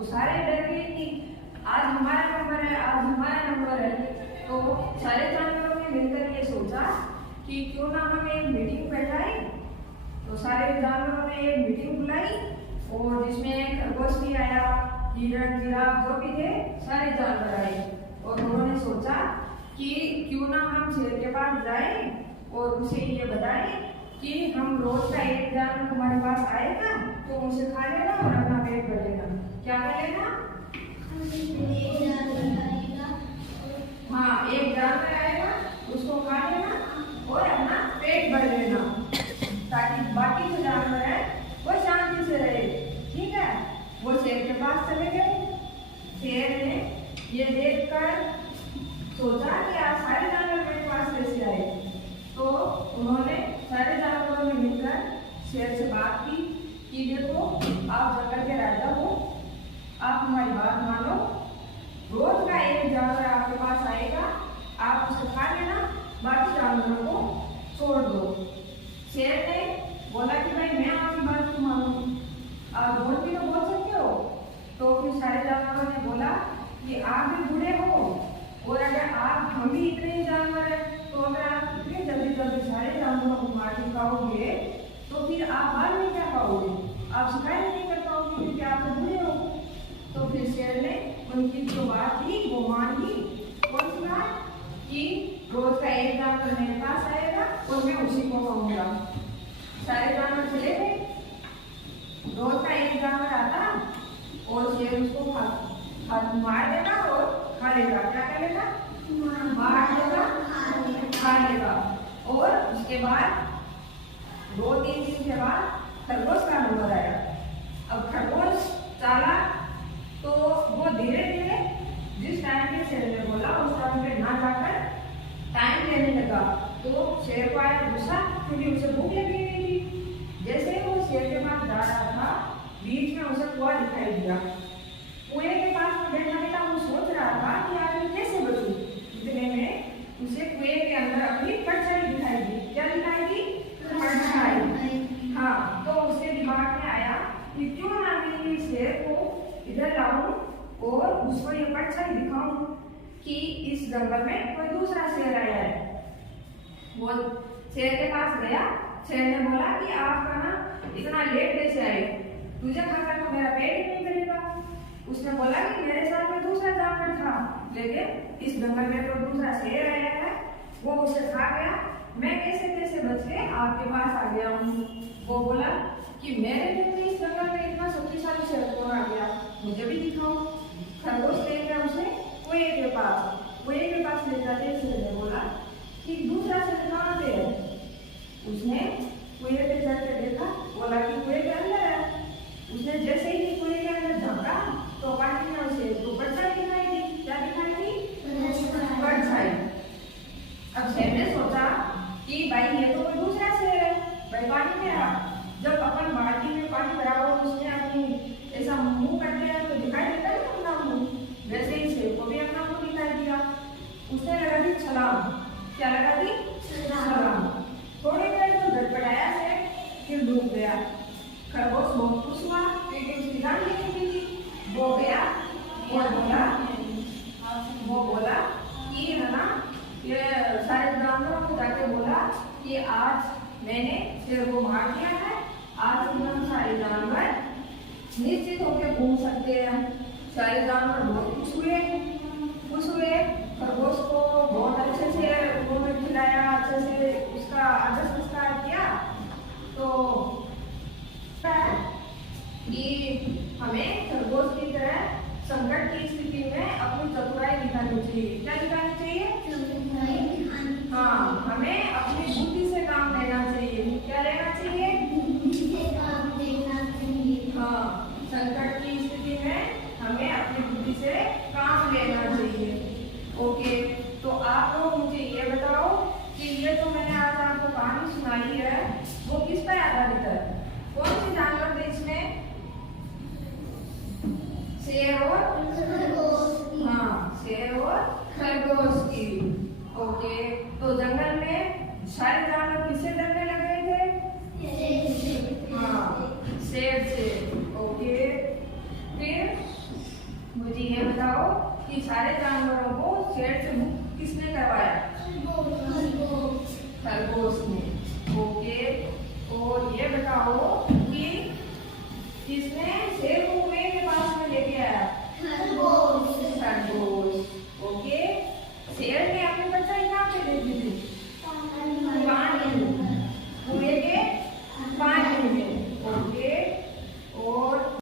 तो सारे डर गए कि आज हमारा नंबर है, आज हमारा नंबर है। तो सारे जानवरों ने मिलकर ये सोचा कि क्यों ना हम एक मीटिंग बैठाएं। तो सारे जानवरों ने एक मीटिंग बुलाई और जिसमें खरगोश भी आया, हिरण, जिराफ जो भी थे सारे जानवर आए और उन्होंने सोचा कि क्यों ना हम शेर के पास जाएं और उसे ये बताएं कि हम रोज का एक जानवर तुम्हारे पास आएगा तो उसे खा लेना और अपना पेट भर लेना। क्या कर लेना? हाँ, एक जानवर आएगा उसको खा लेना और अपना पेट भर लेना ताकि बाकी जो जानवर है वो शांति से रहे। ठीक है, वो शेर के पास चले गए। शेर ने ये देखकर सोचा कि आज सारे जानवर मेरे पास कैसे आए। तो उन्होंने सारे जानवरों ने मिलकर शेर से बात की कि देखो, आप जंगल के राजा हो, आप हमारी बात मानो, रोज का एक जानवर आपके पास आएगा, आप उसे खा लेना, बाकी जानवरों को छोड़ दो। शेर ने बोला कि भाई मैं आपकी बात क्यों मानूं, आप बोल भी तो बोल सकते हो। तो फिर सारे जानवरों ने बोला कि आप भी बूढ़े हो और अगर आप हम भी इतने ही जानवर हैं तो अगर आप इतने जल्दी जल्दी सारे जानवरों को मार के खाओगे तो फिर आप बाद में क्या खाओगे, आप शिकायत नहीं कर पाओगे क्योंकि आप तो बूढ़े हो। तो फिर शेर ने उनकी जो बात थी वो मान ली। कौन सी बात? कि रोज का एक जानवर मेरे पास आएगा और मैं उसी को खाऊंगा। सारे जानवर चले गए, रोज का एक जानवर आता और शेर उसको मार देगा और खा लेगा। क्या कर लेगा? मार देगा, खा लेगा। और उसके बाद 2-3 दिन के बाद खरगोश का नंबर आया। अब खरगोश चाला तो वो धीरे धीरे जिस टाइम पे शेर ने बोला उस टाइम पे ना जाकर टाइम लेने लगा। तो शेर को आया गुस्सा क्योंकि उसे भूख लगी हुई थी। जैसे ही वो शेर के पास जा रहा था बीच में उसे कुआं दिखाई दिया। कुएं के पास में बैठा बैठा वो सोच रहा था कि आज मैं कैसे बचूं। इतने में उसे कुएं के अंदर अपनी परछाई दिखाई दी। क्या दिखाई दी? परछाई। हाँ, तो उसके दिमाग में आया कि क्यों ना मैं शेर को इधर लाऊं और उसको ये परछाई दिखाऊं कि इस जंगल में कोई दूसरा शेर आया है। वो शेर के पास गया। शेर ने बोला कि आपका ना इतना लेट कैसे आए, तुझे खाकर तो मेरा पेट नहीं भरेगा। उसने बोला कि मेरे साथ में दूसरा जानवर था लेकिन इस जंगल में तो दूसरा शेर आया है, वो उसे खा गया, मैं कैसे कैसे बच के आपके पास आ गया हूँ। वो बोला कि मेरे दिन में इस जंगल में इतना शक्तिशाली शेर कौन आ गया, मुझे भी दिखाओ। खरगोश ले गया उसे कुएं के पास। कुएं के पास ले जाते शेर ने बोला कि दूसरा शेर कहाँ पे है। उसने कुएं पे चढ़ के देखा, बोला कि कुएं के अंदर है। उसने जैसे ही कुएं के अंदर झांका तो पानी में उसे तो परछाई दिखाई दी। क्या दिखाई दी? परछाई। अब शेर ने सोचा कि भाई ये तो कोई दूसरा शेर है, भाई पानी में आ। जब अपन बाल्टी में पानी भरा हो उसने अपनी ऐसा मुंह करते हैं तो दिखाई देता है अपना मुंह, वैसे ही शेर को भी अपना मुंह दिखाई दिया। उसने लगा दी छलांग। क्या लगा दी? छलांग। थोड़ी देर तो गड़बड़ाया शेर, फिर डूब गया। खरगोश बहुत खुश हुआ क्योंकि उसकी जान निकल गई थी। वो गया और बोला कि है ना, ये सारे जानवरों को जाके बोला कि आज मैंने शेर को मार दिया है, आज हम सारे जानवर निश्चित होकर घूम सकते हैं। सारे जानवर बहुत खुश हुए। खरगोश को बहुत अच्छे से उन्होंने खिलाया, अच्छे से उसका आदर संस्कार किया। तो कि हमें खरगोश की तरह संकट की स्थिति में अपनी चतुराई दिखानी चाहिए। क्या दिखानी चाहिए? हाँ, हमें अपनी बुद्धि से काम लेना चाहिए। क्या लेना चाहिए? हाँ, संकट की स्थिति में हमें अपनी बुद्धि से काम लेना चाहिए। ओके, तो आप लोग मुझे ये बताओ कि ये जो मैंने आज आपको कहानी सुनाई है वो किस पर आधारित है? कौन से जानवर थे इसमें? शेर और खरगोश। हाँ, शेर और खरगोश की। ओके, तो जंगल में सारे जानवर किससे डरने लगे थे? हाँ, शेर से। ओके, फिर कि सारे जानवरों को शेर से मुक्त किसने करवाया? खरगोश ने। ओके, और ये बताओ कि किसने शेर को कुएं के पास में लेके आया? खरगोश। ओके, शेर ने अपनी परछाई कहाँ पे देखी थी? पानी में, कुएं के पानी में।